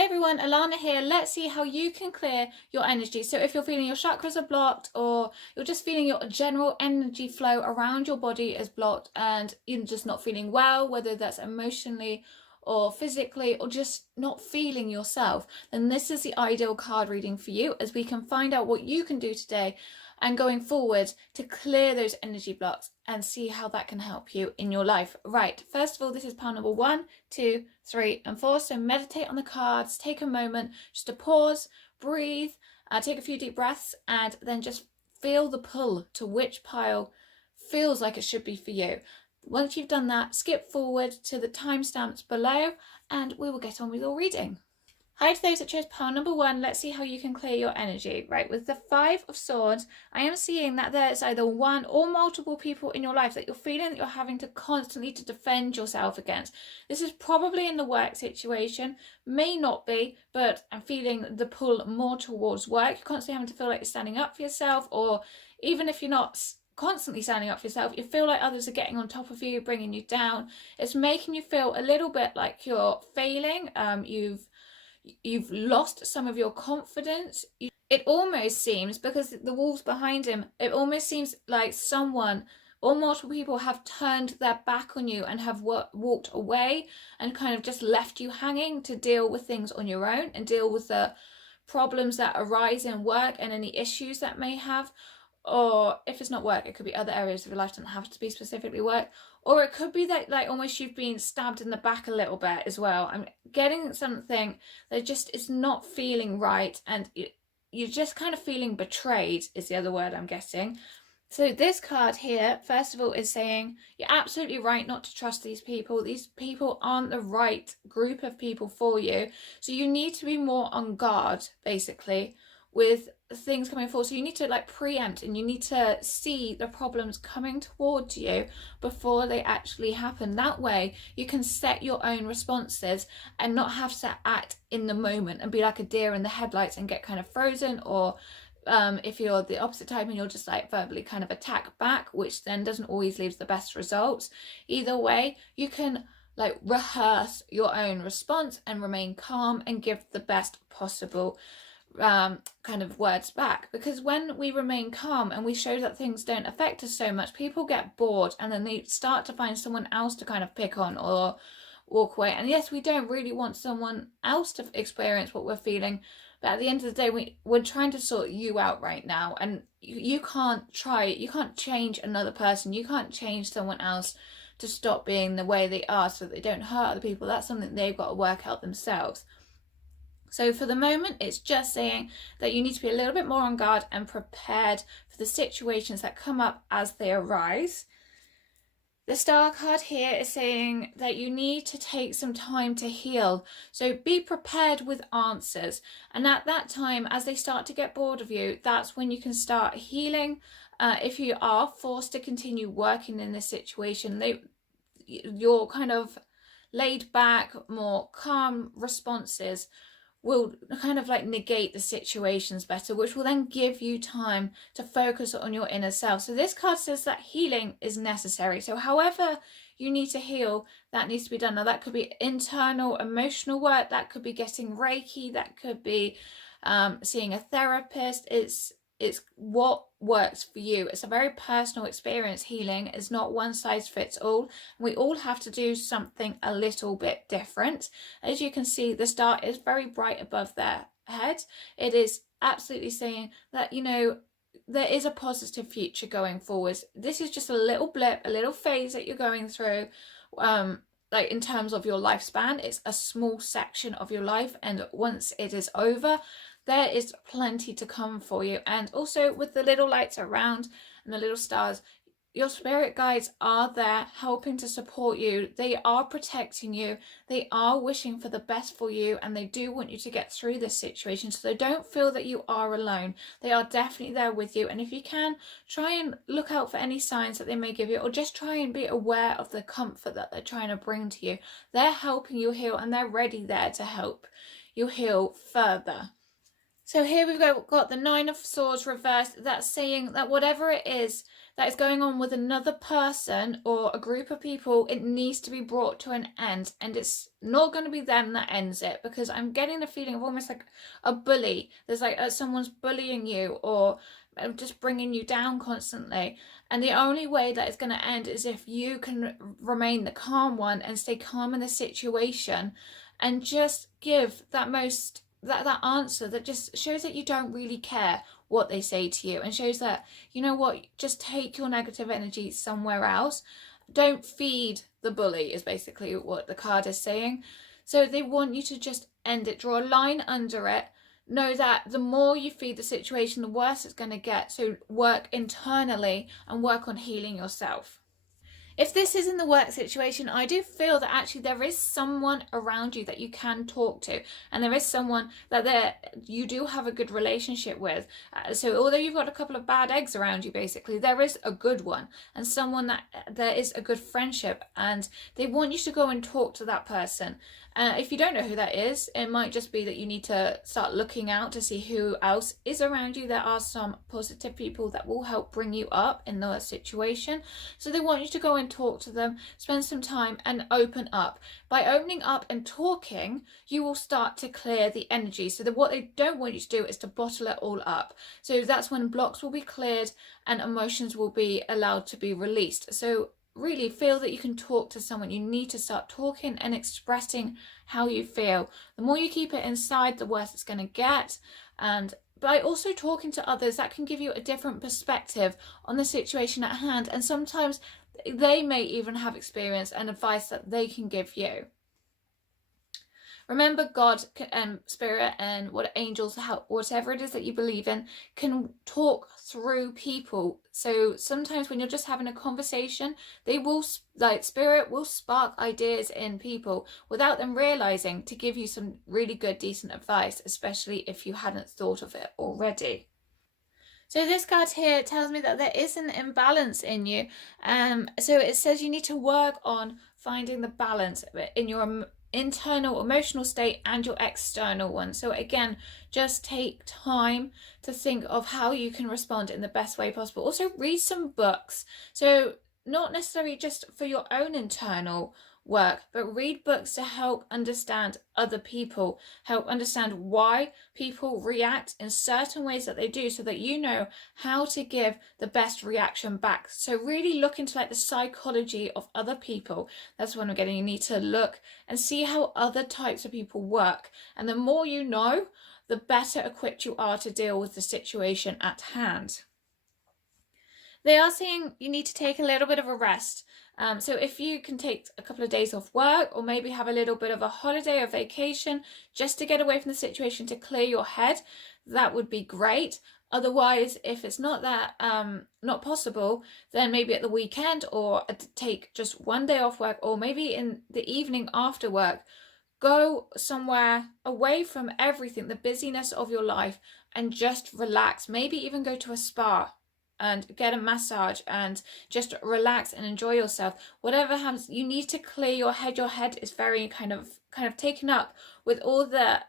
Hey everyone, Alana here. Let's see how you can clear your energy. So if you're feeling your chakras are blocked, or you're just feeling your general energy flow around your body is blocked and you're just not feeling well, whether that's emotionally or physically, or just not feeling yourself, then this is the ideal card reading for you, as we can find out what you can do today and going forward to clear those energy blocks and see how that can help you in your life. Right, first of all, this is pile number 1, 2, 3 and 4. So meditate on the cards, take a moment just to pause, breathe, take a few deep breaths, and then just feel the pull to which pile feels like it should be for you. Once you've done that, skip forward to the timestamps below and we will get on with your reading. Hi to those that chose pile number 1. Let's see how you can clear your energy. Right, with the 5 of Swords, I am seeing that there's either one or multiple people in your life that you're feeling that you're having to constantly to defend yourself against. This is probably in the work situation, may not be, but I'm feeling the pull more towards work. You're constantly having to feel like you're standing up for yourself, or even if you're not constantly standing up for yourself, you feel like others are getting on top of you, bringing you down. It's making you feel a little bit like you're failing. You've lost some of your confidence. It almost seems, because the wolves behind him, it almost seems like someone or multiple people have turned their back on you and have walked away and kind of just left you hanging to deal with things on your own and deal with the problems that arise in work and any issues that may have. Or if it's not work, it could be other areas of your life, doesn't have to be specifically work. Or it could be that like almost you've been stabbed in the back a little bit as well. I'm getting something that just is not feeling right, and you're just kind of feeling betrayed is the other word I'm getting. So this card here, first of all, is saying you're absolutely right not to trust these people. These people aren't the right group of people for you. So you need to be more on guard, basically, with things coming forward. So you need to like preempt, and you need to see the problems coming towards you before they actually happen. That way you can set your own responses and not have to act in the moment and be like a deer in the headlights and get kind of frozen, or if you're the opposite type and you'll just like verbally kind of attack back, which then doesn't always leave the best results. Either way, you can like rehearse your own response and remain calm and give the best possible kind of words back. Because when we remain calm and we show that things don't affect us so much, people get bored and then they start to find someone else to kind of pick on or walk away. And yes, we don't really want someone else to experience what we're feeling, but at the end of the day, we're trying to sort you out right now, and you can't change another person. You can't change someone else to stop being the way they are so that they don't hurt other people. That's something they've got to work out themselves. So for the moment, it's just saying that you need to be a little bit more on guard and prepared for the situations that come up as they arise. The Star card here is saying that you need to take some time to heal. So be prepared with answers. And at that time, as they start to get bored of you, that's when you can start healing. If you are forced to continue working in this situation, your kind of laid back, more calm responses will kind of like negate the situations better, which will then give you time to focus on your inner self. So this card says that healing is necessary. So however you need to heal, that needs to be done. Now that could be internal emotional work, that could be getting Reiki, that could be seeing a therapist. It's what works for you. It's a very personal experience. Healing is not one size fits all. We all have to do something a little bit different. As you can see, the star is very bright above their head. It is absolutely saying that, you know, there is a positive future going forward. This is just a little blip, a little phase that you're going through. Like in terms of your lifespan, it's a small section of your life, and once it is over, there is plenty to come for you. And also with the little lights around and the little stars, your spirit guides are there helping to support you. They are protecting you. They are wishing for the best for you, and they do want you to get through this situation. So don't feel that you are alone. They are definitely there with you. And if you can, try and look out for any signs that they may give you, or just try and be aware of the comfort that they're trying to bring to you. They're helping you heal, and they're ready there to help you heal further. So here we've got the Nine of Swords reversed. That's saying that whatever it is that is going on with another person or a group of people, it needs to be brought to an end. And it's not going to be them that ends it, because I'm getting the feeling of almost like a bully. There's like someone's bullying you or just bringing you down constantly. And the only way that it's going to end is if you can remain the calm one and stay calm in the situation and just give that answer that just shows that you don't really care what they say to you, and shows that, you know what, just take your negative energy somewhere else. Don't feed the bully is basically what the card is saying. So they want you to just end it, draw a line under it. Know that the more you feed the situation, the worse it's going to get. So work internally and work on healing yourself. If this is in the work situation, I do feel that actually there is someone around you that you can talk to, and there is someone that you do have a good relationship with. So although you've got a couple of bad eggs around you, basically, there is a good one, and someone that there is a good friendship, and they want you to go and talk to that person. If you don't know who that is, it might just be that you need to start looking out to see who else is around you. There are some positive people that will help bring you up in the situation. So they want you to go and talk to them, spend some time and open up. By opening up and talking, you will start to clear the energy. So that what they don't want you to do is to bottle it all up. So that's when blocks will be cleared and emotions will be allowed to be released. So really feel that you can talk to someone. You need to start talking and expressing how you feel. The more you keep it inside, the worse it's going to get. And by also talking to others, that can give you a different perspective on the situation at hand. And sometimes they may even have experience and advice that they can give you. Remember, God and spirit and what angels, whatever it is that you believe in, can talk through people. So sometimes when you're just having a conversation, they will, like, spirit will spark ideas in people without them realizing, to give you some really good, decent advice, especially if you hadn't thought of it already. So this card here tells me that there is an imbalance in you. So it says you need to work on finding the balance in your internal emotional state and your external one. So again, just take time to think of how you can respond in the best way possible. Also read some books. So not necessarily just for your own internal work, but read books to help understand other people, help understand why people react in certain ways that they do, so that you know how to give the best reaction back. So really look into like the psychology of other people. That's what I'm getting. You need to look and see how other types of people work, and the more you know, the better equipped you are to deal with the situation at hand. They are saying you need to take a little bit of a rest. So if you can take a couple of days off work, or maybe have a little bit of a holiday or vacation just to get away from the situation, to clear your head, that would be great. Otherwise, if it's not that not possible, then maybe at the weekend, or take just one day off work, or maybe in the evening after work, go somewhere away from everything, the busyness of your life, and just relax. Maybe even go to a spa and get a massage and just relax and enjoy yourself. Whatever happens, you need to clear your head. Your head is very kind of taken up with all the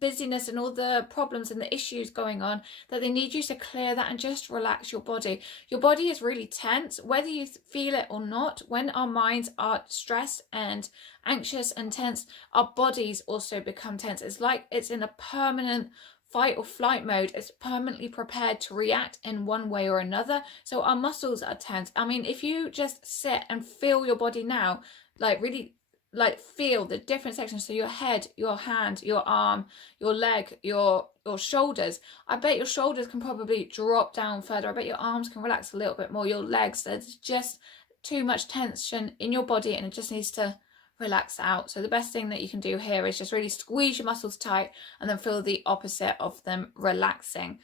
busyness and all the problems and the issues going on, that they need you to clear that and just relax your body. Your body is really tense, whether you feel it or not. When our minds are stressed and anxious and tense, our bodies also become tense. It's like it's in a permanent fight or flight mode. It's permanently prepared to react in one way or another. So our muscles are tense. I mean, if you just sit and feel your body now, like really like feel the different sections, so your head, your hand, your arm, your leg, your shoulders, I bet your shoulders can probably drop down further. I bet your arms can relax a little bit more, your legs. There's just too much tension in your body and it just needs to relax out. So the best thing that you can do here is just really squeeze your muscles tight and then feel the opposite of them relaxing.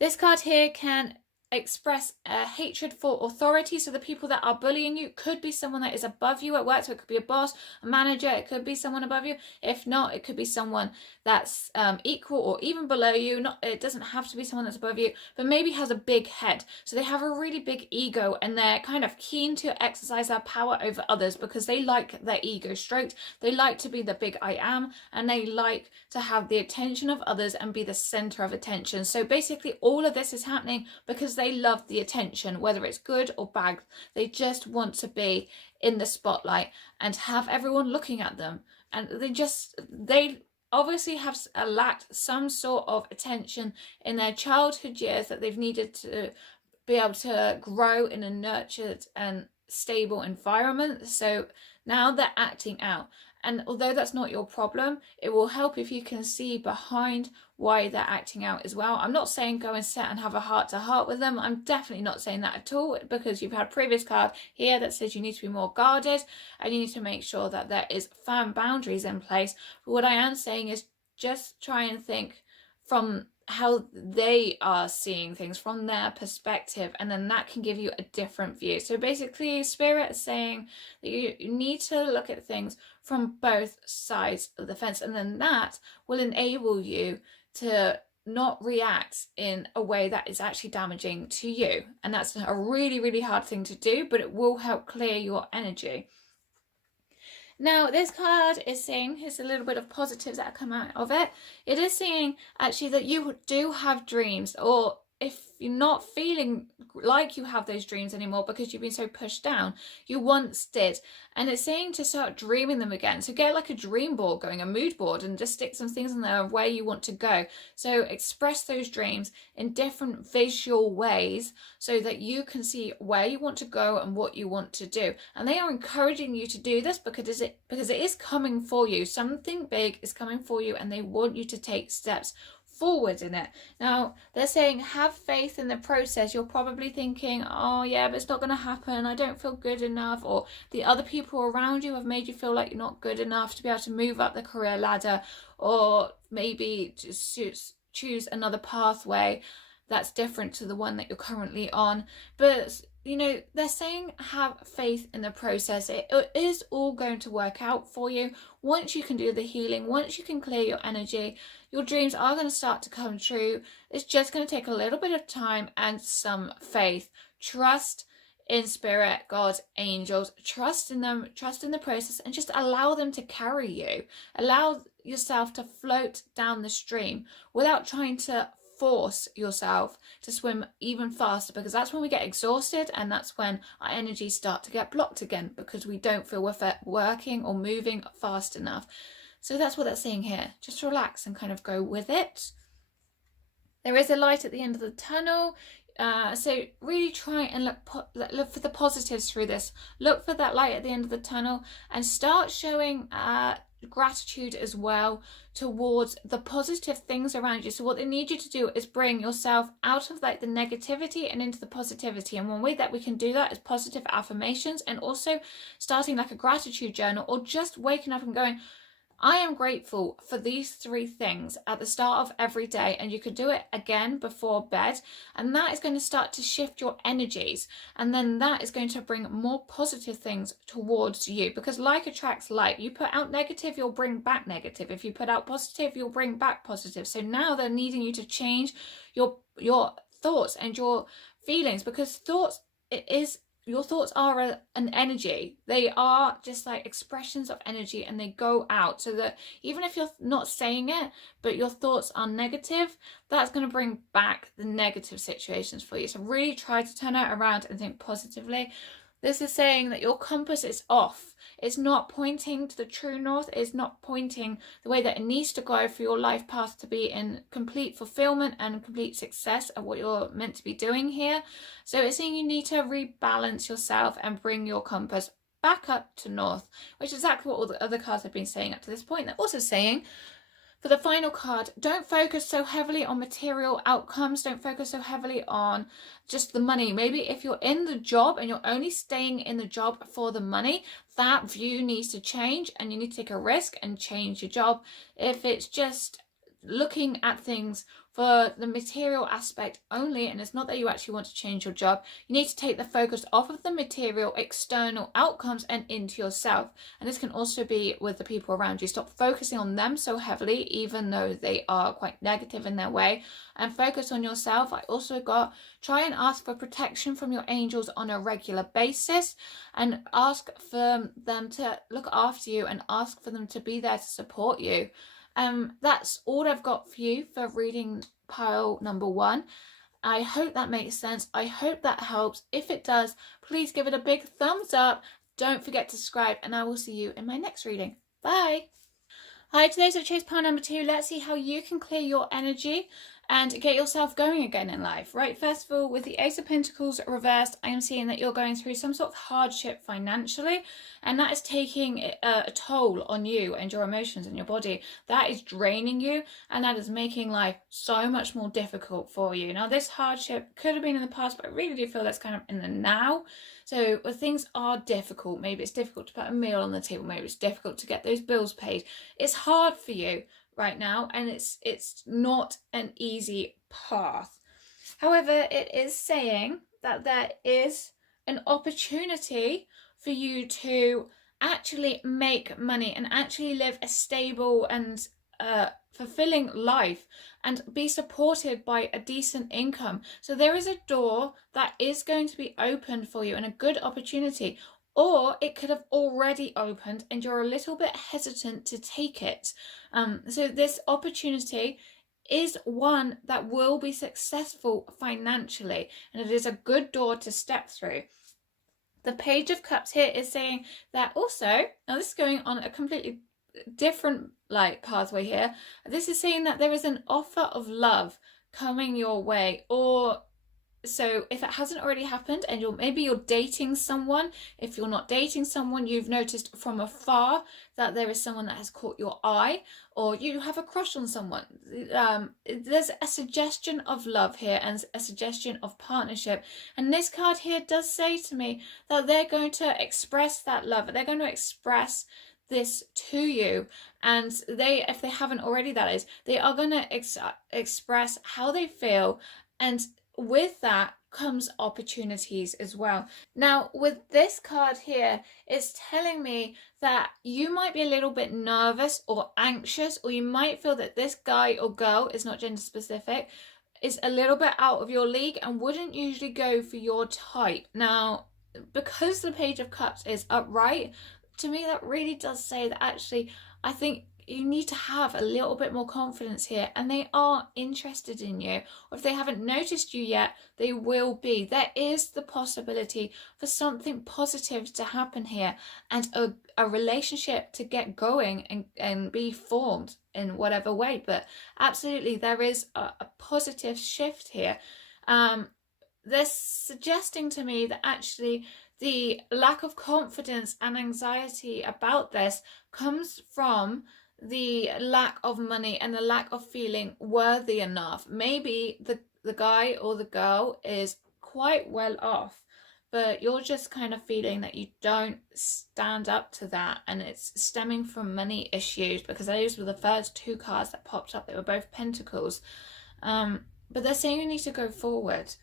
This card here can express hatred for authority. So the people that are bullying you could be someone that is above you at work. So it could be a boss, a manager, it could be someone above you. If not, it could be someone that's equal or even below you. It doesn't have to be someone that's above you, but maybe has a big head. So they have a really big ego and they're kind of keen to exercise their power over others because they like their ego stroked. They like to be the big I am, and they like to have the attention of others and be the center of attention. So basically all of this is happening because they love the attention, whether it's good or bad. They just want to be in the spotlight and have everyone looking at them. And they obviously have lacked some sort of attention in their childhood years that they've needed to be able to grow in a nurtured and stable environment. So now they're acting out. And although that's not your problem, it will help if you can see behind why they're acting out as well. I'm not saying go and sit and have a heart-to-heart with them. I'm definitely not saying that at all, because you've had a previous card here that says you need to be more guarded and you need to make sure that there is firm boundaries in place. But what I am saying is just try and think from how they are seeing things from their perspective, and then that can give you a different view. So basically Spirit is saying that you need to look at things from both sides of the fence, and then that will enable you to not react in a way that is actually damaging to you. And that's a really, really hard thing to do, but it will help clear your energy. Now, this card is saying, here's a little bit of positives that come out of it. It is saying actually that you do have dreams, or if you're not feeling like you have those dreams anymore because you've been so pushed down, you once did. And it's saying to start dreaming them again. So get like a dream board going, a mood board, and just stick some things in there of where you want to go. So express those dreams in different visual ways so that you can see where you want to go and what you want to do. And they are encouraging you to do this because it is coming for you. Something big is coming for you, and they want you to take steps forward in it. Now they're saying have faith in the process. You're probably thinking, oh yeah, but it's not going to happen, I don't feel good enough, or the other people around you have made you feel like you're not good enough to be able to move up the career ladder, or maybe just choose another pathway that's different to the one that you're currently on. But you know, they're saying have faith in the process. It is all going to work out for you. Once you can do the healing, once you can clear your energy, your dreams are going to start to come true. It's just going to take a little bit of time and some faith. Trust in Spirit, God, angels, trust in them, trust in the process, and just allow them to carry you. Allow yourself to float down the stream without trying to force yourself to swim even faster, because that's when we get exhausted, and that's when our energies start to get blocked again because we don't feel we're working or moving fast enough. So that's what they're saying here. Just relax and kind of go with it. There is a light at the end of the tunnel. So really try and look for the positives through this. Look for that light at the end of the tunnel and start showing gratitude as well towards the positive things around you. So what they need you to do is bring yourself out of like the negativity and into the positivity. And one way that we can do that is positive affirmations, and also starting like a gratitude journal, or just waking up and going, I am grateful for these 3 things at the start of every day. And you could do it again before bed, and that is going to start to shift your energies, and then that is going to bring more positive things towards you, because like attracts like. You put out negative, you'll bring back negative. If you put out positive, you'll bring back positive. So now they're needing you to change your thoughts and your feelings, because your thoughts are an energy. They are just like expressions of energy, and they go out, so that even if you're not saying it, but your thoughts are negative, that's going to bring back the negative situations for you. So really try to turn it around and think positively. This is saying that your compass is off. It's not pointing to the true north. It's not pointing the way that it needs to go for your life path to be in complete fulfillment and complete success of what you're meant to be doing here. So it's saying you need to rebalance yourself and bring your compass back up to north, which is exactly what all the other cards have been saying up to this point. They're also saying, for the final card, don't focus so heavily on material outcomes. Don't focus so heavily on just the money. Maybe if you're in the job and you're only staying in the job for the money, that view needs to change, and you need to take a risk and change your job. If it's just looking at things for the material aspect only, and it's not that you actually want to change your job. You need to take the focus off of the material external outcomes and into yourself. And this can also be with the people around you. Stop focusing on them so heavily, even though they are quite negative in their way, and focus on yourself. I also got try and ask for protection from your angels on a regular basis, and ask for them to look after you and ask for them to be there to support you. That's all I've got for you for reading pile number 1. I hope that makes sense. I hope that helps. If it does, please give it a big thumbs up. Don't forget to subscribe, and I will see you in my next reading. Bye. Hi, today's I've chose pile number 2. Let's see how you can clear your energy and get yourself going again in life. Right, first of all, with the Ace of Pentacles reversed, I am seeing that you're going through some sort of hardship financially, and that is taking a toll on you and your emotions and your body. That is draining you, and that is making life so much more difficult for you. Now, this hardship could have been in the past, but I really do feel that's kind of in the now. So when things are difficult, maybe it's difficult to put a meal on the table, maybe it's difficult to get those bills paid. It's hard for you right now, and it's not an easy path. However, it is saying that there is an opportunity for you to actually make money and actually live a stable and fulfilling life and be supported by a decent income. So there is a door that is going to be opened for you and a good opportunity, or it could have already opened and you're a little bit hesitant to take it. So this opportunity is one that will be successful financially, and it is a good door to step through. The Page of Cups here is saying that also, now this is going on a completely different pathway here. This is saying that there is an offer of love coming your way, or so if it hasn't already happened and maybe you're dating someone. If you're not dating someone, you've noticed from afar that there is someone that has caught your eye, or you have a crush on someone. There's a suggestion of love here and a suggestion of partnership, and this card here does say to me that they're going to express that love. They're going to express this to you, and if they haven't already, that is, they are going to express how they feel, and with that comes opportunities as well. Now, with this card here, it's telling me that you might be a little bit nervous or anxious, or you might feel that this guy or girl, is not gender specific, is a little bit out of your league and wouldn't usually go for your type. Now, because the Page of Cups is upright, to me that really does say that actually I think you need to have a little bit more confidence here, and they are interested in you, or if they haven't noticed you yet, they will be. There is the possibility for something positive to happen here, and a relationship to get going and be formed in whatever way. But absolutely, there is a positive shift here. They're suggesting to me that actually the lack of confidence and anxiety about this comes from the lack of money and the lack of feeling worthy enough. Maybe the guy or the girl is quite well off, but you're just kind of feeling that you don't stand up to that, and it's stemming from money issues, because those were the first 2 cards that popped up. They were both pentacles, but they're saying you need to go forward.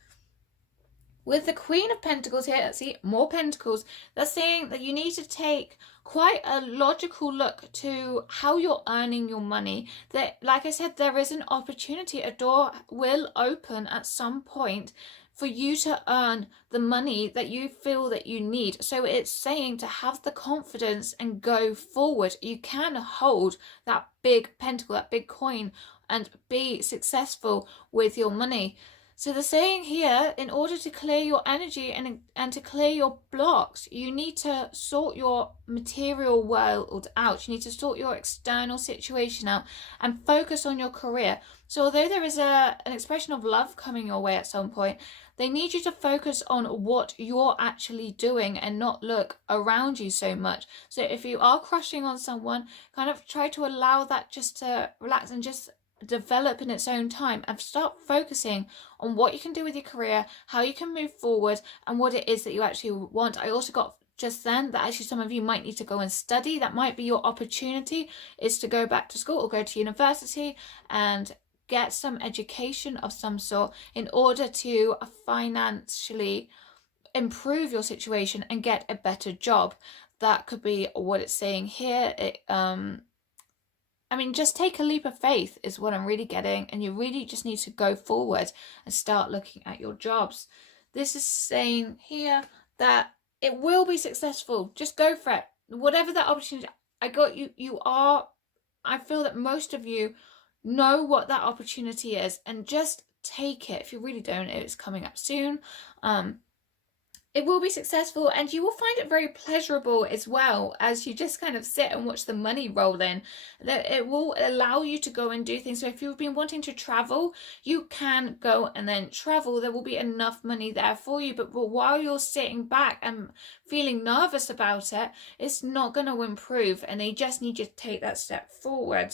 With the Queen of Pentacles here, see, more pentacles, they're saying that you need to take quite a logical look to how you're earning your money. That, like I said, there is an opportunity. A door will open at some point for you to earn the money that you feel that you need. So it's saying to have the confidence and go forward. You can hold that big pentacle, that big coin, and be successful with your money. So they're saying here, in order to clear your energy and to clear your blocks, you need to sort your material world out. You need to sort your external situation out and focus on your career. So although there is an expression of love coming your way at some point, they need you to focus on what you're actually doing and not look around you so much. So if you are crushing on someone, kind of try to allow that just to relax and just develop in its own time, and start focusing on what you can do with your career, how you can move forward, and what it is that you actually want. I also got just then that actually some of you might need to go and study. That might be your opportunity, is to go back to school or go to university and get some education of some sort in order to financially improve your situation and get a better job. That could be what it's saying here. I mean, just take a leap of faith is what I'm really getting, and you really just need to go forward and start looking at your jobs. This is saying here that it will be successful. Just go for it. Whatever that opportunity, I feel that most of you know what that opportunity is, and just take it. If you really don't, it's coming up soon. It will be successful, and you will find it very pleasurable as well as you just kind of sit and watch the money roll in. That it will allow you to go and do things. So if you've been wanting to travel, you can go and then travel. There will be enough money there for you, but while you're sitting back and feeling nervous about it, it's not going to improve, and they just need you to take that step forward.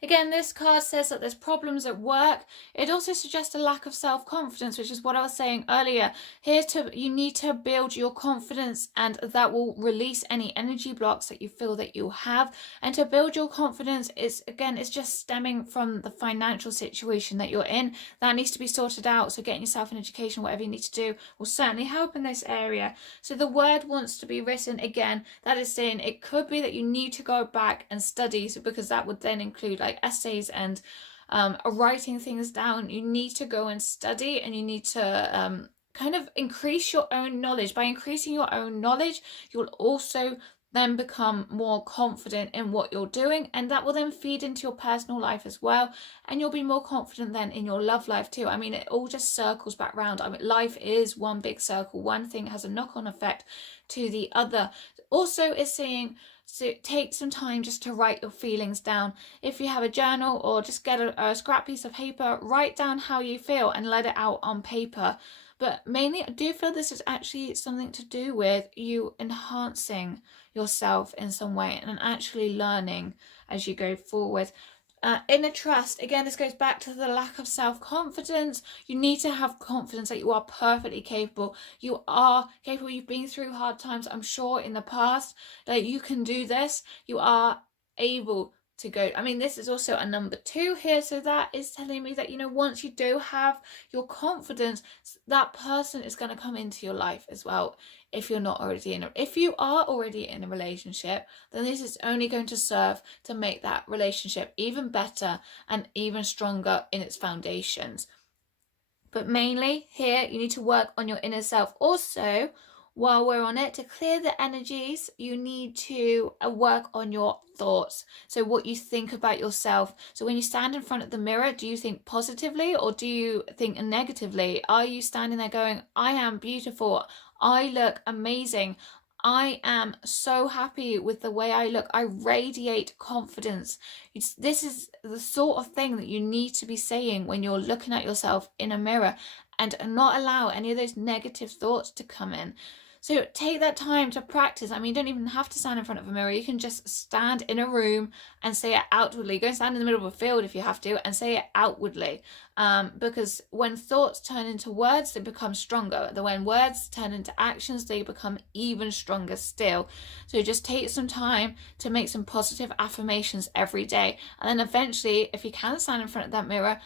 Again, this card says that there's problems at work. It also suggests a lack of self-confidence, which is what I was saying earlier. You need to build your confidence, and that will release any energy blocks that you feel that you have. And to build your confidence it's just stemming from the financial situation that you're in. That needs to be sorted out. So getting yourself an education, whatever you need to do, will certainly help in this area. So the word wants to be written again. That is saying it could be that you need to go back and study, because that would then include like essays and writing things down. You need to go and study, and you need to kind of increase your own knowledge. By increasing your own knowledge, you'll also then become more confident in what you're doing, and that will then feed into your personal life as well, and you'll be more confident then in your love life too. I mean, it all just circles back round. I mean, life is one big circle. One thing has a knock-on effect to the other. Also, it's saying, so take some time just to write your feelings down. If you have a journal, or just get a scrap piece of paper, write down how you feel and let it out on paper. But mainly, I do feel this is actually something to do with you enhancing yourself in some way and actually learning as you go forward. Inner trust, again, this goes back to the lack of self-confidence. You need to have confidence that you are perfectly capable. You are capable. You've been through hard times, I'm sure, in the past. Like, you can do this. You are able to go. I mean, this is also a number 2 here, so that is telling me that, once you do have your confidence, that person is going to come into your life as well. If you are already in a relationship, then this is only going to serve to make that relationship even better and even stronger in its foundations. But mainly here, you need to work on your inner self. Also, while we're on it, to clear the energies, you need to work on your thoughts. So what you think about yourself. So when you stand in front of the mirror, do you think positively or do you think negatively? Are you standing there going, I am beautiful, I look amazing, I am so happy with the way I look, I radiate confidence? This is the sort of thing that you need to be saying when you're looking at yourself in a mirror, and not allow any of those negative thoughts to come in. So take that time to practice. I mean, you don't even have to stand in front of a mirror. You can just stand in a room and say it outwardly. Go and stand in the middle of a field if you have to, and say it outwardly. Because when thoughts turn into words, they become stronger. When words turn into actions, they become even stronger still. So just take some time to make some positive affirmations every day. And then eventually, if you can stand in front of that mirror,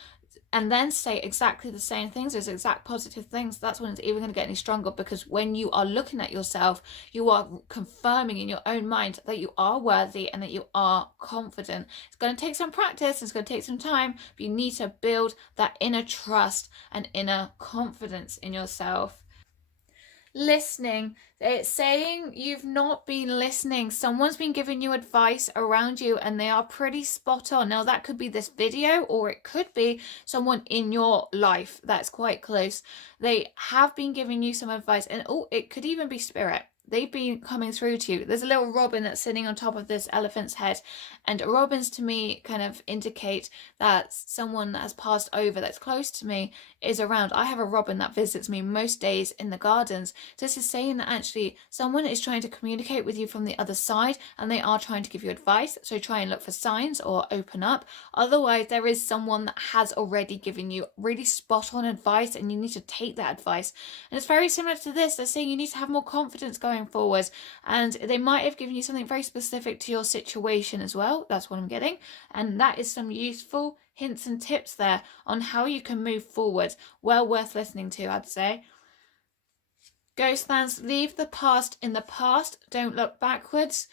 and then say exactly the same things, those exact positive things, that's when it's even going to get any stronger. Because when you are looking at yourself, you are confirming in your own mind that you are worthy and that you are confident. It's going to take some practice, it's going to take some time, but you need to build that inner trust and inner confidence in yourself. Listening, it's saying you've not been listening. Someone's been giving you advice around you and they are pretty spot on. Now that could be this video, or it could be someone in your life that's quite close. They have been giving you some advice, and it could even be spirit. They've been coming through to you. There's a little robin that's sitting on top of this elephant's head, and robins to me kind of indicate that someone that has passed over that's close to me is around. I have a robin that visits me most days in the gardens. So this is saying that actually someone is trying to communicate with you from the other side, and they are trying to give you advice. So try and look for signs or open up. Otherwise, there is someone that has already given you really spot on advice, and you need to take that advice. And it's very similar to this. They're saying you need to have more confidence going going forward. And they might have given you something very specific to your situation as well. That's what I'm getting. And that is some useful hints and tips there on how you can move forward. Well worth listening to, I'd say. Ghost fans, leave the past in the past. Don't look backwards.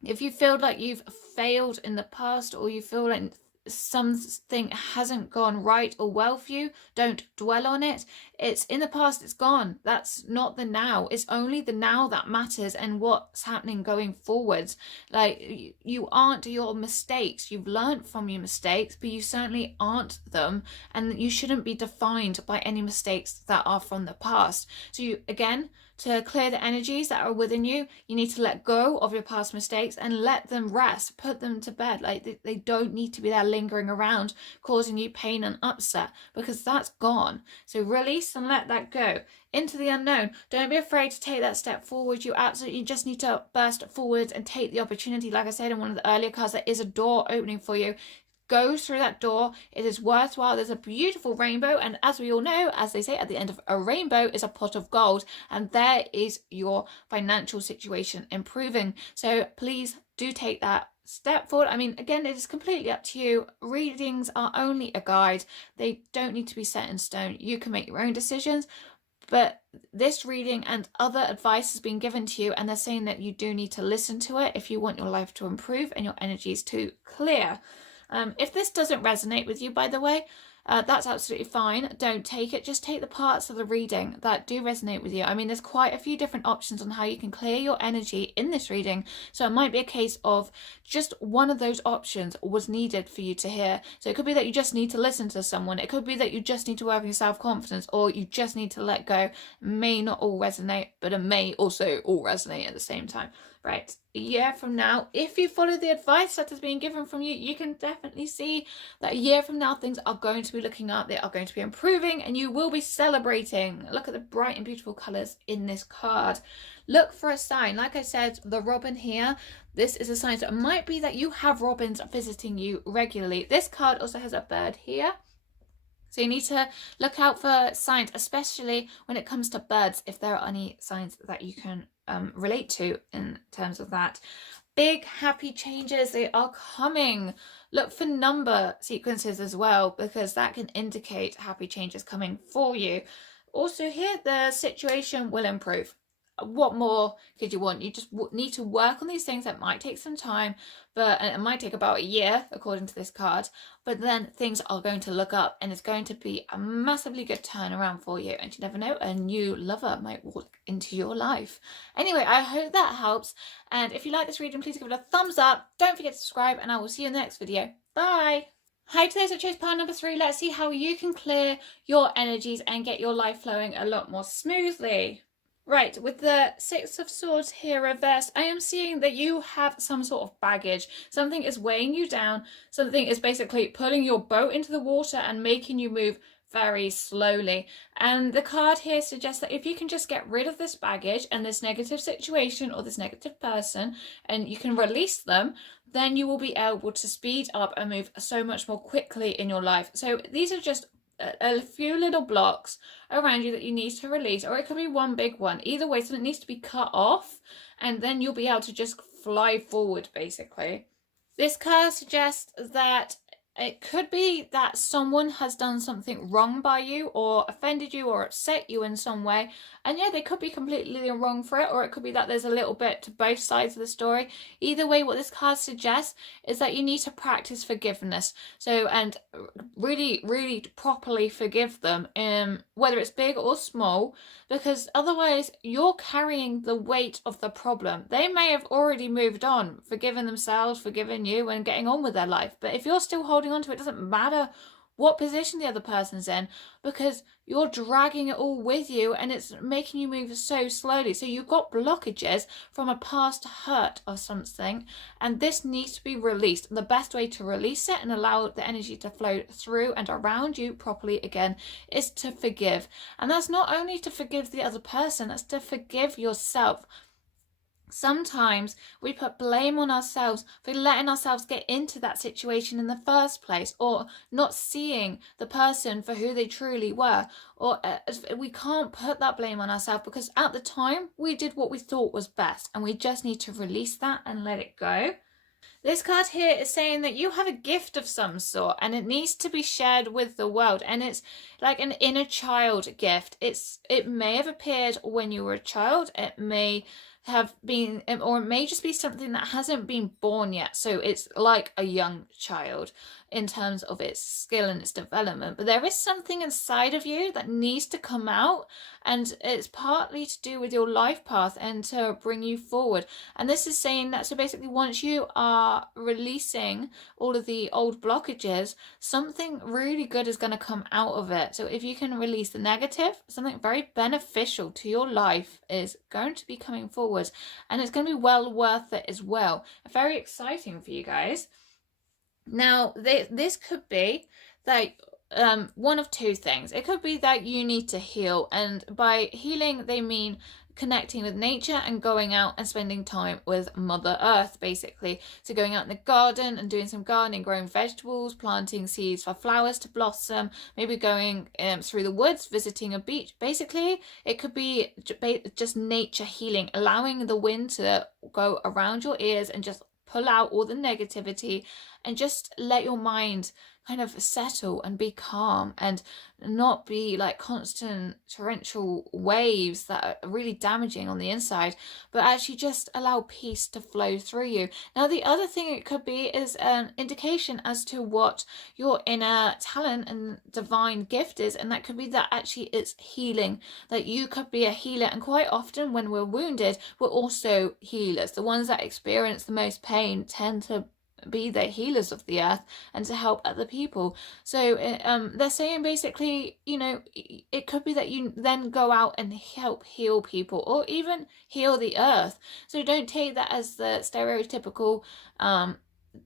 If you feel like you've failed in the past, or you feel like something hasn't gone right or well for you, don't dwell on it. It's in the past, it's gone. That's not the now. It's only the now that matters, and what's happening going forwards. Like, you aren't your mistakes. You've learned from your mistakes, but you certainly aren't them, and you shouldn't be defined by any mistakes that are from the past. So you, again, to clear the energies that are within you, you need to let go of your past mistakes and let them rest. Put them to bed. Like, they don't need to be there lingering around, causing you pain and upset, because that's gone. So release and let that go. Into the unknown. Don't be afraid to take that step forward. You absolutely just need to burst forward and take the opportunity. Like I said in one of the earlier cards, there is a door opening for you. Go through that door. It is worthwhile. There's a beautiful rainbow, and as we all know, as they say, at the end of a rainbow is a pot of gold, and there is your financial situation improving. So please do take that step forward. I mean, again, it is completely up to you. Readings are only a guide. They don't need to be set in stone. You can make your own decisions, but this reading and other advice has been given to you, and they're saying that you do need to listen to it if you want your life to improve and your energies to clear. If this doesn't resonate with you, by the way, that's absolutely fine. Don't take it. Just take the parts of the reading that do resonate with you. I mean, there's quite a few different options on how you can clear your energy in this reading. So it might be a case of just one of those options was needed for you to hear. So it could be that you just need to listen to someone. It could be that you just need to work on your self-confidence, or you just need to let go. It may not all resonate, but it may also all resonate at the same time. Right, a year from now, if you follow the advice that has been given from you, you can definitely see that a year from now things are going to be looking up, they are going to be improving, and you will be celebrating. Look at the bright and beautiful colours in this card. Look for a sign. Like I said, the robin here, this is a sign. So it might be that you have robins visiting you regularly. This card also has a bird here. So you need to look out for signs, especially when it comes to birds, if there are any signs that you can relate to in terms of that. Big happy changes, they are coming. Look for number sequences as well, because that can indicate happy changes coming for you. Also here, the situation will improve. What more could you want? You just need to work on these things. That might take some time, but it might take about a year according to this card, but then things are going to look up, and it's going to be a massively good turnaround for you. And you never know, a new lover might walk into your life. Anyway, I hope that helps, and if you like this reading, please give it a thumbs up. Don't forget to subscribe, and I will see you in the next video. Bye. Hi, today I chose pile number 3. Let's see how you can clear your energies and get your life flowing a lot more smoothly. Right, with the Six of Swords here reversed, I am seeing that you have some sort of baggage. Something is weighing you down. Something is basically pulling your boat into the water and making you move very slowly. And the card here suggests that if you can just get rid of this baggage and this negative situation or this negative person, and you can release them, then you will be able to speed up and move so much more quickly in your life. So these are just a few little blocks around you that you need to release, or it could be one big one. Either way, something needs to be cut off, and then you'll be able to just fly forward, basically. This card suggests that it could be that someone has done something wrong by you, or offended you, or upset you in some way. And yeah, they could be completely wrong for it, or it could be that there's a little bit to both sides of the story. Either way, what this card suggests is that you need to practice forgiveness. So, and really, really properly forgive them, whether it's big or small, because otherwise you're carrying the weight of the problem. They may have already moved on, forgiven themselves, forgiven you, and getting on with their life. But if you're still holding on to it, it doesn't matter what position the other person's in, because you're dragging it all with you, and it's making you move so slowly. So you've got blockages from a past hurt or something, and this needs to be released. The best way to release it and allow the energy to flow through and around you properly again is to forgive. And that's not only to forgive the other person, that's to forgive yourself. Sometimes we put blame on ourselves for letting ourselves get into that situation in the first place, or not seeing the person for who they truly were. Or we can't put that blame on ourselves because at the time we did what we thought was best, and we just need to release that and let it go. This card here is saying that you have a gift of some sort and it needs to be shared with the world, and it's like an inner child gift. It may have appeared when you were a child, it may have been, or it may just be something that hasn't been born yet, so it's like a young child in terms of its skill and its development. But there is something inside of you that needs to come out, and it's partly to do with your life path and to bring you forward. And this is saying that, so basically once you are releasing all of the old blockages, something really good is going to come out of it. So if you can release the negative, something very beneficial to your life is going to be coming forward, and it's going to be well worth it as well. Very exciting for you guys. Now, this could be that one of two things. It could be that you need to heal, and by healing they mean connecting with nature and going out and spending time with Mother Earth, basically. So going out in the garden and doing some gardening, growing vegetables, planting seeds for flowers to blossom, maybe going through the woods, visiting a beach. Basically, it could be just nature healing, allowing the wind to go around your ears and just pull out all the negativity and just let your mind kind of settle and be calm and not be like constant torrential waves that are really damaging on the inside, but actually just allow peace to flow through you. Now, the other thing it could be is an indication as to what your inner talent and divine gift is, and that could be that actually it's healing, that you could be a healer. And quite often when we're wounded, we're also healers. The ones that experience the most pain tend to be the healers of the earth and to help other people. So they're saying basically, you know, it could be that you then go out and help heal people or even heal the earth. So don't take that as the stereotypical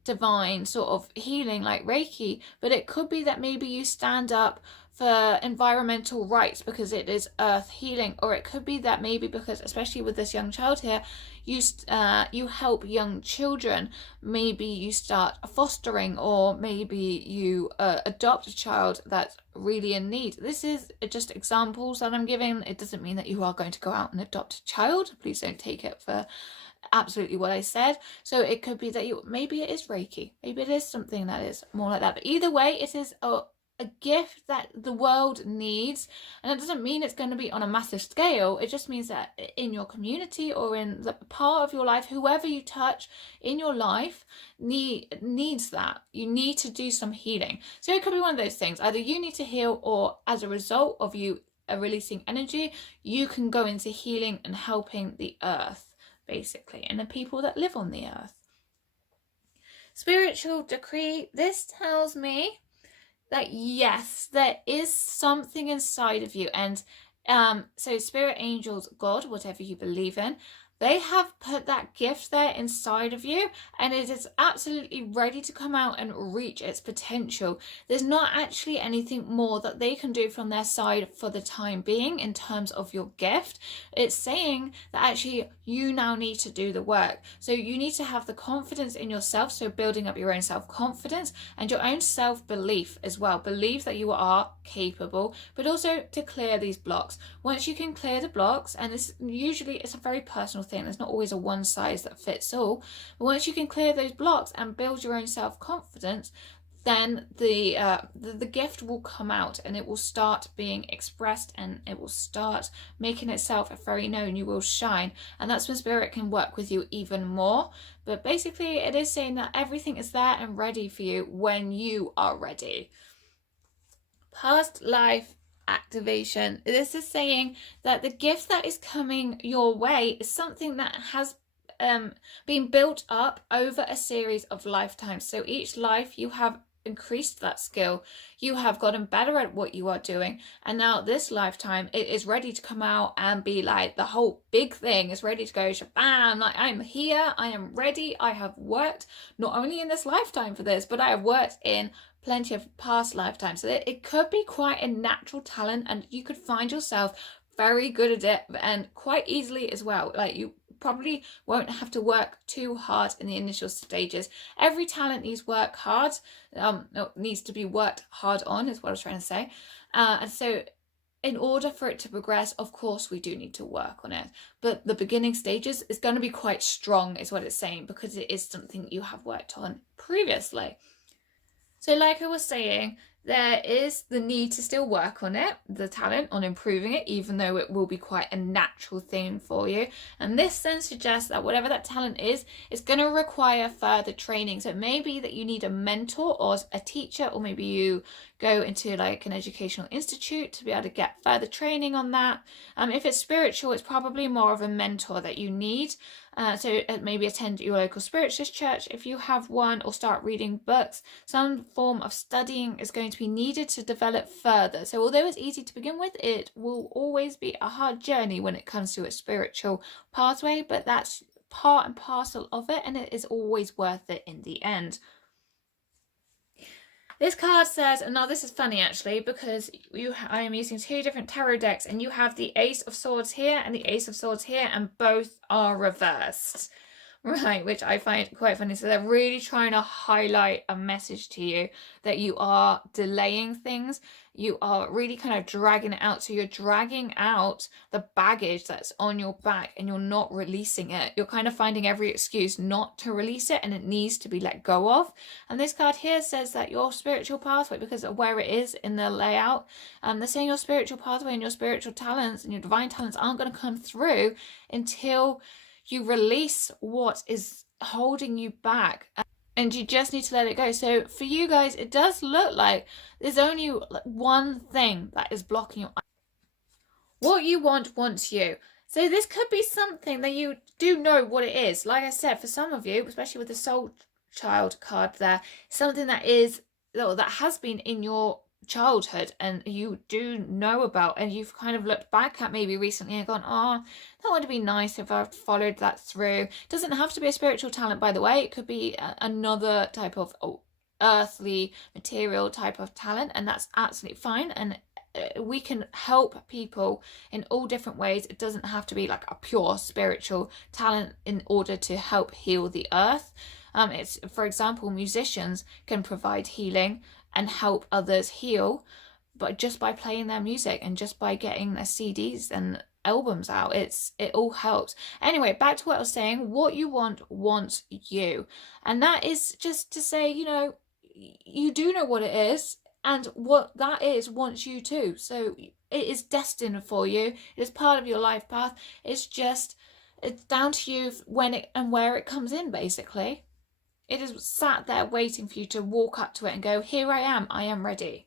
divine sort of healing like Reiki, but it could be that maybe you stand up for environmental rights because it is earth healing, or it could be that maybe because, especially with this young child here, you help young children. Maybe you start fostering, or maybe you adopt a child that's really in need. This is just examples that I'm giving. It doesn't mean that you are going to go out and adopt a child. Please don't take it for absolutely what I said. So it could be that maybe it is Reiki, maybe it is something that is more like that, but either way it is a gift that the world needs. And it doesn't mean it's going to be on a massive scale, it just means that in your community or in the part of your life, whoever you touch in your life needs that. You need to do some healing. So it could be one of those things, either you need to heal, or as a result of you releasing energy, you can go into healing and helping the earth basically, and the people that live on the earth. Spiritual decree, this tells me that yes, there is something inside of you, and so spirit, angels, God, whatever you believe in, they have put that gift there inside of you, and it is absolutely ready to come out and reach its potential. There's not actually anything more that they can do from their side for the time being in terms of your gift. It's saying that actually you now need to do the work. So you need to have the confidence in yourself, so building up your own self-confidence and your own self-belief as well. Believe that you are capable, but also to clear these blocks. Once you can clear the blocks, and this usually it's a very personal thing, there's not always a one size that fits all, but once you can clear those blocks and build your own self-confidence, then the gift will come out and it will start being expressed and it will start making itself very known. You will shine, and that's when spirit can work with you even more. But basically it is saying that everything is there and ready for you when you are ready. Past life activation. This is saying that the gift that is coming your way is something that has been built up over a series of lifetimes. So each life you have increased that skill, you have gotten better at what you are doing, and now this lifetime it is ready to come out and be like the whole big thing is ready to go shabam, like I'm here, I am ready, I have worked not only in this lifetime for this, but I have worked in plenty of past lifetimes. So it could be quite a natural talent, and you could find yourself very good at it and quite easily as well. Like you probably won't have to work too hard in the initial stages. Every talent needs work hard, needs to be worked hard on, is what I was trying to say. And so in order for it to progress, of course, we do need to work on it. But the beginning stages is going to be quite strong, is what it's saying, because it is something you have worked on previously. So like I was saying, there is the need to still work on it, the talent, on improving it, even though it will be quite a natural thing for you. And this then suggests that whatever that talent is going to require further training. So it may be that you need a mentor or a teacher, or maybe you go into like an educational institute to be able to get further training on that. If it's spiritual, it's probably more of a mentor that you need. So maybe attend your local spiritualist church if you have one, or start reading books. Some form of studying is going to be needed to develop further. So although it's easy to begin with, it will always be a hard journey when it comes to a spiritual pathway, but that's part and parcel of it, and it is always worth it in the end. This card says, and now this is funny actually, because I am using two different tarot decks, and you have the Ace of Swords here and the Ace of Swords here, and both are reversed. Right, which I find quite funny. So they're really trying to highlight a message to you that you are delaying things. You are really kind of dragging it out. So you're dragging out the baggage that's on your back, and you're not releasing it. You're kind of finding every excuse not to release it, and it needs to be let go of. And this card here says that your spiritual pathway, because of where it is in the layout, they're saying your spiritual pathway and your spiritual talents and your divine talents aren't going to come through until you release what is holding you back, and you just need to let it go. So for you guys, it does look like there's only one thing that is blocking you. What you want wants you. So this could be something that you do know what it is. Like I said, for some of you, especially with the soul child card there, something that has been in your childhood and you do know about, and you've kind of looked back at maybe recently and gone, oh, that would have been nice if I followed that through. It doesn't have to be a spiritual talent, by the way. It could be another type of earthly material type of talent, and that's absolutely fine. And we can help people in all different ways. It doesn't have to be like a pure spiritual talent in order to help heal the earth. It's, for example, musicians can provide healing and help others heal, but just by playing their music and just by getting their CDs and albums out, it all helps. Anyway, back to what I was saying. What you want wants you, and that is just to say, you do know what it is, and what that is wants you too. So it is destined for you. It is part of your life path. It's down to you when it and where it comes in, basically. It is sat there waiting for you to walk up to it and go, here I am ready.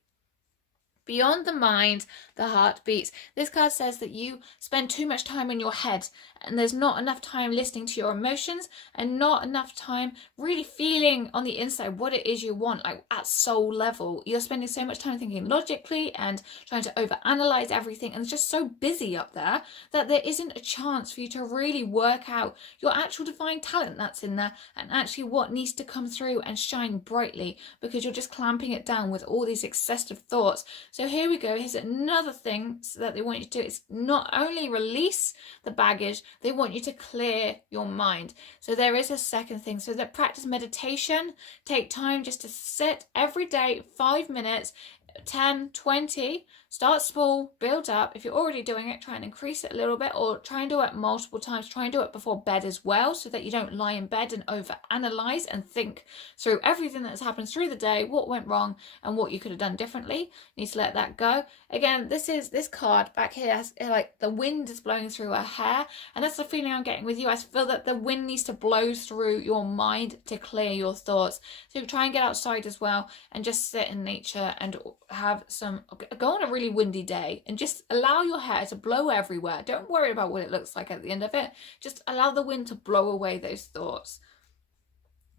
Beyond the mind, the heart beats. This card says that you spend too much time in your head, and there's not enough time listening to your emotions, and not enough time really feeling on the inside what it is you want, like at soul level. You're spending so much time thinking logically and trying to overanalyze everything, and it's just so busy up there that there isn't a chance for you to really work out your actual divine talent that's in there, and actually what needs to come through and shine brightly, because you're just clamping it down with all these excessive thoughts. So here we go. Here's another thing that they want you to do. It's not only release the baggage, they want you to clear your mind. So there is a second thing. So that practice meditation, take time just to sit every day, 5 minutes, 10, 20, start small, build up. If you're already doing it, try and increase it a little bit, or try and do it multiple times. Try and do it before bed as well, so that you don't lie in bed and over analyze and think through everything that's happened through the day, what went wrong and what you could have done differently. You need to let that go. Again, this card back here has, like, the wind is blowing through her hair, and that's the feeling I'm getting with you. I feel that the wind needs to blow through your mind to clear your thoughts. So try and get outside as well, and just sit in nature and go on a really windy day and just allow your hair to blow everywhere. Don't worry about what it looks like at the end of it. Just allow the wind to blow away those thoughts.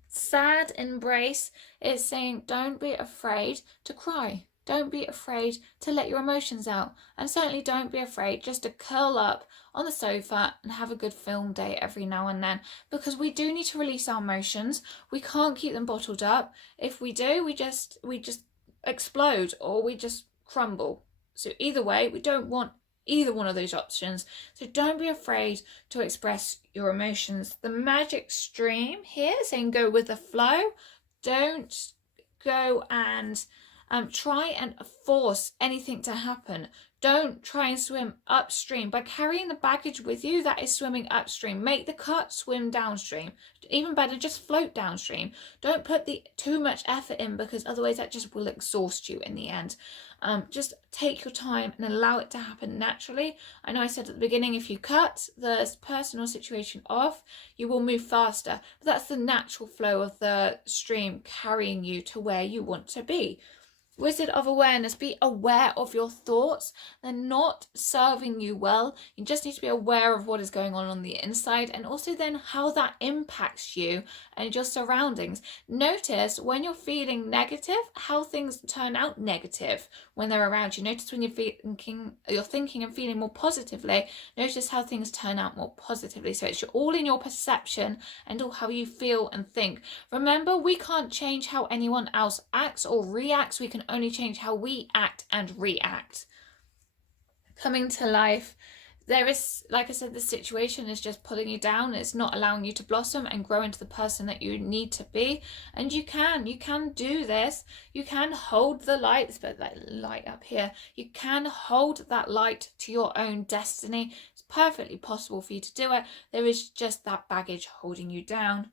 Sad embrace is saying, don't be afraid to cry. Don't be afraid to let your emotions out. And certainly don't be afraid just to curl up on the sofa and have a good film day every now and then, because we do need to release our emotions. We can't keep them bottled up. If we do, we just explode, or we just crumble. So either way, we don't want either one of those options. So don't be afraid to express your emotions. The magic stream here saying go with the flow. Don't go and try and force anything to happen. Don't try and swim upstream. By carrying the baggage with you, that is swimming upstream. Make the cut, swim downstream. Even better, just float downstream. Don't put too much effort in, because otherwise that just will exhaust you in the end. Just take your time and allow it to happen naturally. I know I said at the beginning, if you cut the personal situation off, you will move faster. But that's the natural flow of the stream carrying you to where you want to be. Wizard of Awareness, be aware of your thoughts. They're not serving you well. You just need to be aware of what is going on the inside, and also then how that impacts you and your surroundings. Notice when you're feeling negative, how things turn out negative when they're around you. Notice when you're thinking and feeling more positively, notice how things turn out more positively. So it's all in your perception and all how you feel and think. Remember, we can't change how anyone else acts or reacts. We can only change how we act and react. Coming to life, there is, like I said, the situation is just pulling you down. It's not allowing you to blossom and grow into the person that you need to be. And you can do this. You can hold the light, but that light up here, you can hold that light to your own destiny. It's perfectly possible for you to do it. There is just that baggage holding you down.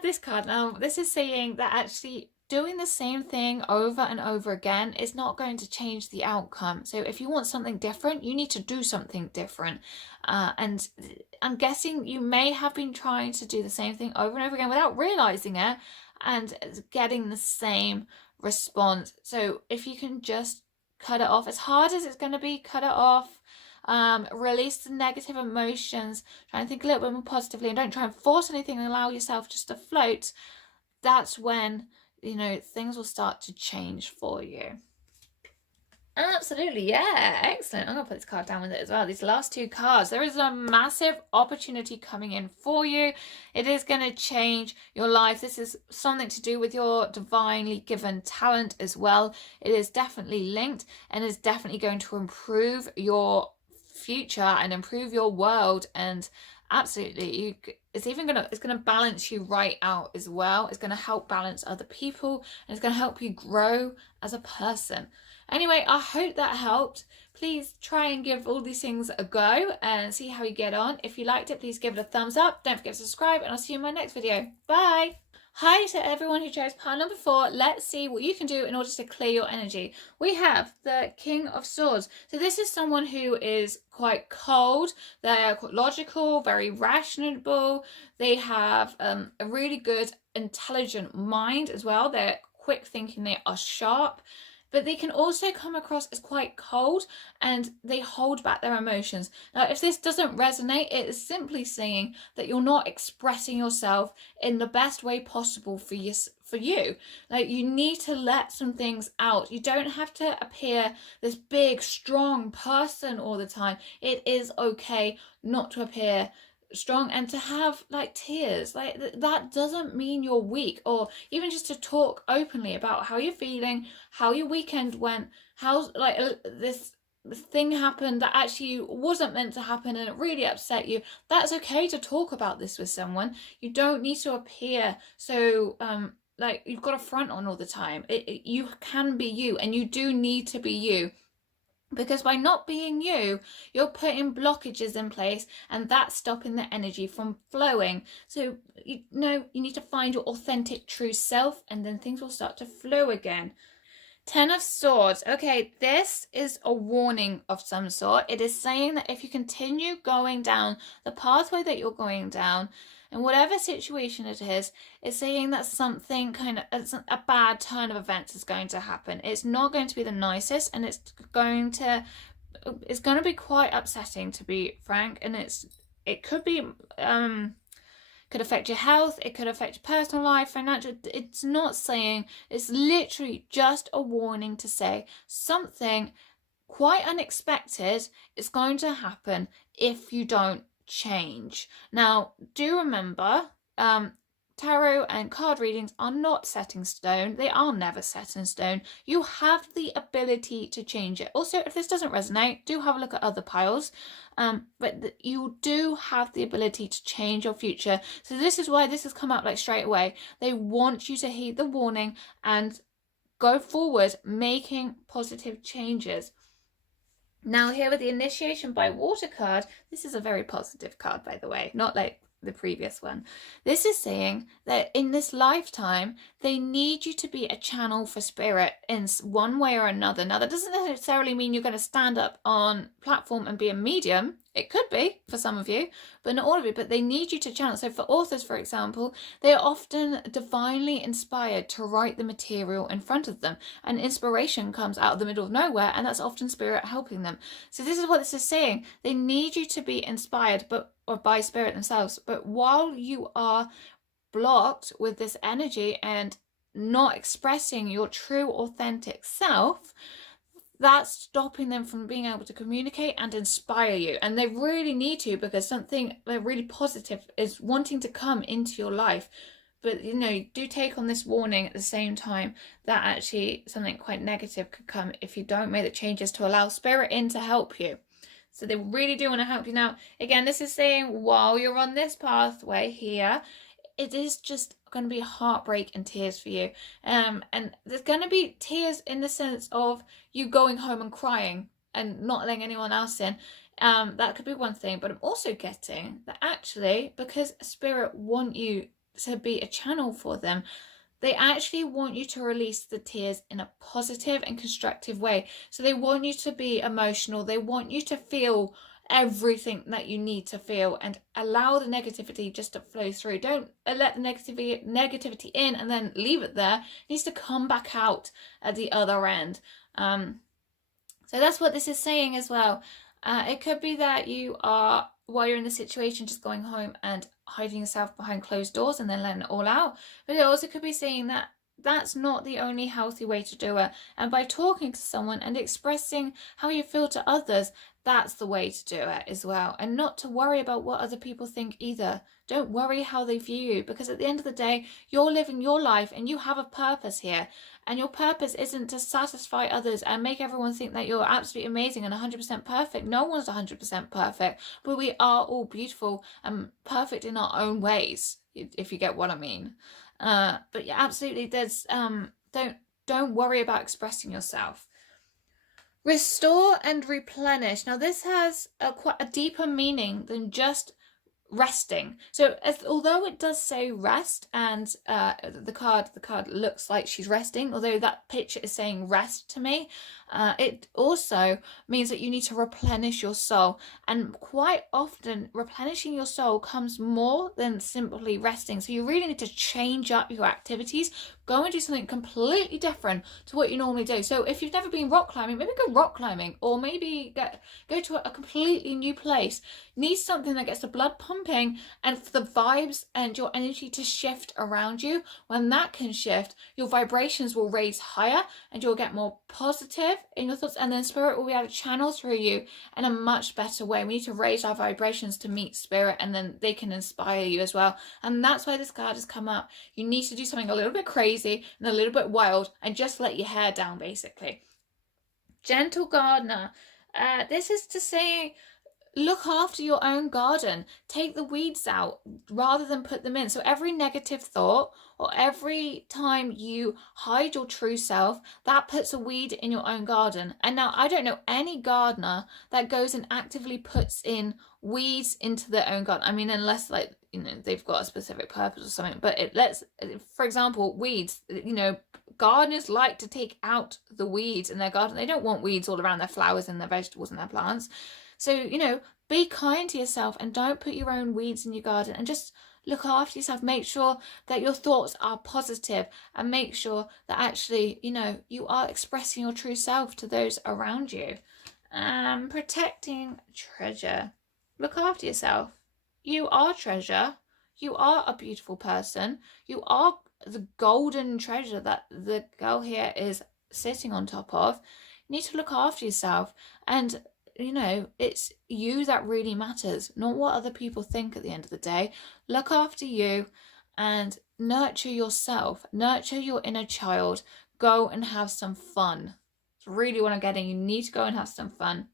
This card now, this is saying that actually doing the same thing over and over again is not going to change the outcome. So if you want something different, you need to do something different. And I'm guessing you may have been trying to do the same thing over and over again without realizing it and getting the same response. So if you can just cut it off, as hard as it's going to be, cut it off. Release the negative emotions. Try and think a little bit more positively, and don't try and force anything and allow yourself just to float. That's when, you know, things will start to change for you. Absolutely, yeah, excellent. I'm gonna put this card down with it as well. These last two cards, there is a massive opportunity coming in for you. It is going to change your life. This is something to do with your divinely given talent as well. It is definitely linked and is definitely going to improve your future and improve your world. And absolutely, it's gonna balance you right out as well. It's gonna help balance other people, and it's gonna help you grow as a person. Anyway, I hope that helped. Please try and give all these things a go and see how you get on. If you liked it, please give it a thumbs up. Don't forget to subscribe, and I'll see you in my next video. Bye. Hi to everyone who chose pile number 4. Let's see what you can do in order to clear your energy. We have the King of Swords. So this is someone who is quite cold. They're quite logical, very rational. They have a really good, intelligent mind as well. They're quick thinking. They are sharp. But they can also come across as quite cold, and they hold back their emotions. Now, if this doesn't resonate, it is simply saying that you're not expressing yourself in the best way possible for you. Like, you need to let some things out. You don't have to appear this big, strong person all the time. It is okay not to appear strong and to have like tears. Like, that doesn't mean you're weak, or even just to talk openly about how you're feeling, how your weekend went, how like this thing happened that actually wasn't meant to happen and it really upset you. That's okay to talk about this with someone. You don't need to appear so like you've got a front on all the time. You can be you, and you do need to be you. Because by not being you, you're putting blockages in place, and that's stopping the energy from flowing. So, you need to find your authentic, true self, and then things will start to flow again. 10 of Swords. Okay, this is a warning of some sort. It is saying that if you continue going down the pathway that you're going down, in whatever situation it is, it's saying that something a bad turn of events is going to happen. It's not going to be the nicest, and it's going to be quite upsetting, to be frank. And it could be could affect your health, it could affect your personal life, financial. It's not saying, it's literally just a warning to say something quite unexpected is going to happen if you don't change. Now, do remember, tarot and card readings are not set in stone. They are never set in stone. You have the ability to change it. Also, if this doesn't resonate, do have a look at other piles. But you do have the ability to change your future. So this is why this has come up like straight away. They want you to heed the warning and go forward, making positive changes. Now here with the Initiation by Water card, this is a very positive card, by the way, not like the previous one. This is saying that in this lifetime, they need you to be a channel for spirit in one way or another. Now, that doesn't necessarily mean you're going to stand up on platform and be a medium. It could be for some of you, but not all of you, but they need you to channel. So for authors, for example, they are often divinely inspired to write the material in front of them, and inspiration comes out of the middle of nowhere, and that's often spirit helping them. So this is what this is saying. They need you to be inspired, or by spirit themselves, but while you are blocked with this energy and not expressing your true authentic self, that's stopping them from being able to communicate and inspire you. And they really need to, because something really positive is wanting to come into your life. But do take on this warning at the same time that actually something quite negative could come if you don't make the changes to allow spirit in to help you. So they really do want to help you. Now, again, this is saying while you're on this pathway here, it is just going to be heartbreak and tears for you. And there's going to be tears in the sense of you going home and crying and not letting anyone else in. That could be one thing. But I'm also getting that actually, because Spirit want you to be a channel for them, they actually want you to release the tears in a positive and constructive way. So they want you to be emotional. They want you to feel everything that you need to feel and allow the negativity just to flow through. Don't let the negativity in and then leave it there. It needs to come back out at the other end. So that's what this is saying as well. It could be that you are, while you're in the situation, just going home and hiding yourself behind closed doors and then letting it all out. But it also could be saying that that's not the only healthy way to do it. And by talking to someone and expressing how you feel to others, that's the way to do it as well. And not to worry about what other people think either. Don't worry how they view you, because at the end of the day, you're living your life and you have a purpose here. And your purpose isn't to satisfy others and make everyone think that you're absolutely amazing and 100% perfect. No one's 100% perfect, but we are all beautiful and perfect in our own ways, if you get what I mean. But yeah, absolutely, there's don't worry about expressing yourself. Restore and replenish. Now this has quite a deeper meaning than just resting. So although it does say rest, and the card looks like she's resting, although that picture is saying rest to me, it also means that you need to replenish your soul. And quite often replenishing your soul comes more than simply resting. So you really need to change up your activities. Go and do something completely different to what you normally do. So if you've never been rock climbing, maybe go rock climbing, or maybe go to a completely new place. Need something that gets the blood pumping and for the vibes and your energy to shift around you. When that can shift, your vibrations will raise higher and you'll get more positive in your thoughts, and then Spirit will be able to channel through you in a much better way. We need to raise our vibrations to meet Spirit, and then they can inspire you as well. And that's why this card has come up. You need to do something a little bit crazy and a little bit wild and just let your hair down, basically. Gentle gardener. This is to say, look after your own garden. Take the weeds out rather than put them in. So every negative thought, or every time you hide your true self, that puts a weed in your own garden. And now I don't know any gardener that goes and actively puts in weeds into their own garden. I mean, unless they've got a specific purpose or something. But for example, weeds, gardeners like to take out the weeds in their garden. They don't want weeds all around their flowers and their vegetables and their plants. So, be kind to yourself and don't put your own weeds in your garden, and just look after yourself. Make sure that your thoughts are positive, and make sure that actually, you are expressing your true self to those around you. Protecting treasure. Look after yourself. You are treasure. You are a beautiful person. You are the golden treasure that the girl here is sitting on top of. You need to look after yourself, and it's you that really matters, not what other people think at the end of the day. Look after you and nurture yourself, nurture your inner child. Go and have some fun. It's really what I'm getting. You need to go and have some fun.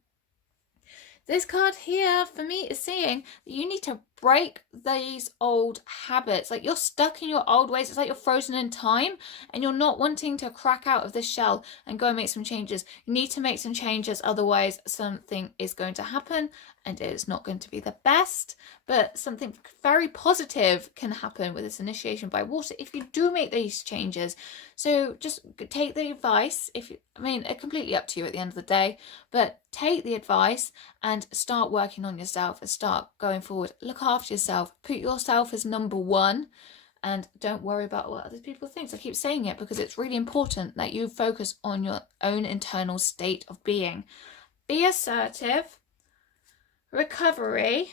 This card here for me is saying that you need to break these old habits. Like, you're stuck in your old ways. It's like you're frozen in time and you're not wanting to crack out of this shell and go and make some changes. You need to make some changes, otherwise something is going to happen and it's not going to be the best. But something very positive can happen with this initiation by water if you do make these changes. So just take the advice. It's completely up to you at the end of the day, but take the advice and start working on yourself and start going forward. Look after yourself. Put yourself as number one and don't worry about what other people think. So I keep saying it because it's really important that you focus on your own internal state of being. Be assertive, recovery,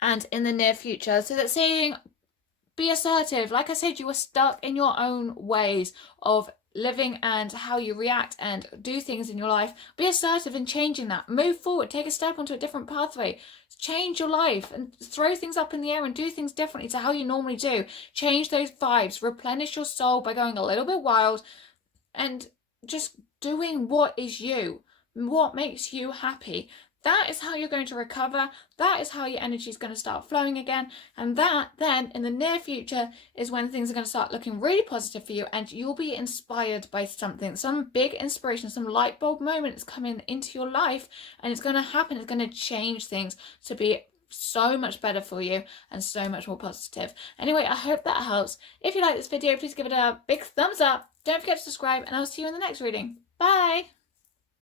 and in the near future. So that's saying be assertive. Like I said, you were stuck in your own ways of living and how you react and do things in your life. Be assertive in changing that. Move forward. Take a step onto a different pathway. Change your life and throw things up in the air and do things differently to how you normally do. Change those vibes. Replenish your soul by going a little bit wild and just doing what is you, what makes you happy. That is how you're going to recover. That is how your energy is going to start flowing again. And that then in the near future is when things are going to start looking really positive for you and you'll be inspired by something, some big inspiration, some light bulb moment is coming into your life and it's going to happen. It's going to change things to be so much better for you and so much more positive. Anyway, I hope that helps. If you like this video, please give it a big thumbs up. Don't forget to subscribe and I'll see you in the next reading. Bye!